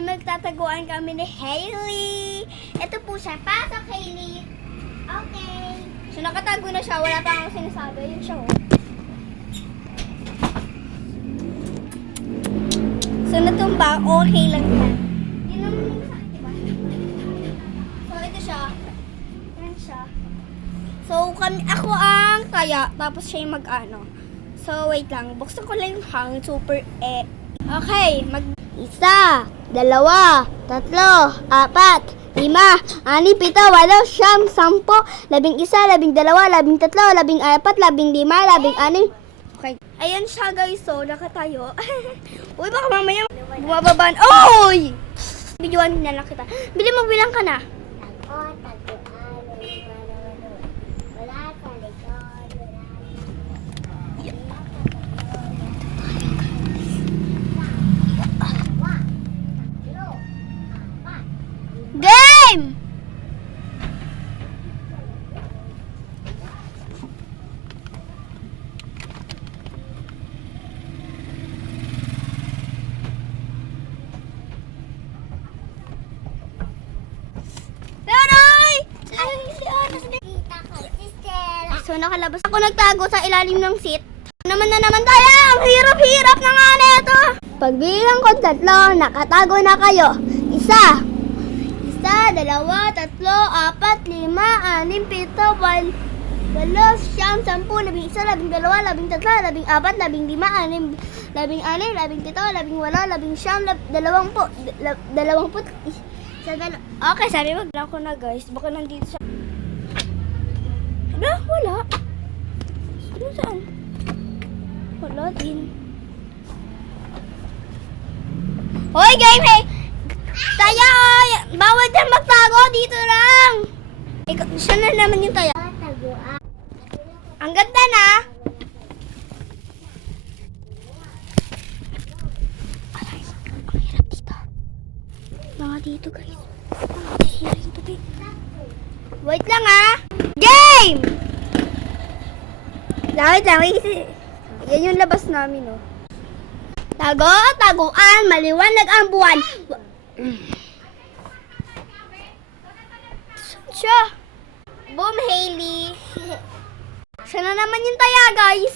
ay magtataguan kami ni Hailey. Ito po siya. Pasok, Hailey. Okay. So, nakatago na siya. Wala pa akong sinasabi. Yun siya, oh. So, natumba. Okay lang yan. Yun naman yung sa akin, diba? So, ito siya. Yan siya. So, ako ang taya. Tapos siya yung mag-ano. So, wait lang. Buksan ko lang yung hangin. Super Okay. Isa, dalawa, tatlo, apat, lima, anim, pito, walo, siyam, sampo, 11, 12, 13, 14, 15, 16. Okay. Ayan siya guys, so nakatayo. Uy, baka mamaya bumababaan. Oy! Videoan na lang kita. Bili, magbilang ka na. Game! So, nakalabas ako nagtago sa ilalim ng seat. Naman tayo! Ang hirap-hirap na nga nito! Pagbilang ko 3, nakatago na kayo. Isa, dalawa, tatlo, apat, 5, 6, 7, 8, 9, 10, 11, 12, 13, 14, 15, 16, 17, 18, 19, 20, Okay, sabi mo, bilang ko na guys. Baka nandito siya. Hala, wala. Saan? Wala din. Hoy, game, hey! Taya, oy! Bawal dyan magtago, dito lang! Siya na naman yung taya. Ang ganda na! Aray, ang hirap dito. Mga dito, guys. Sisira yung tubig. Wait lang, ah! Game! Wait lang. Yan yung labas namin, oh. Taguan, maliwanag ang buwan. Siya. Boom, Hailey. Siya na naman yung taya, guys.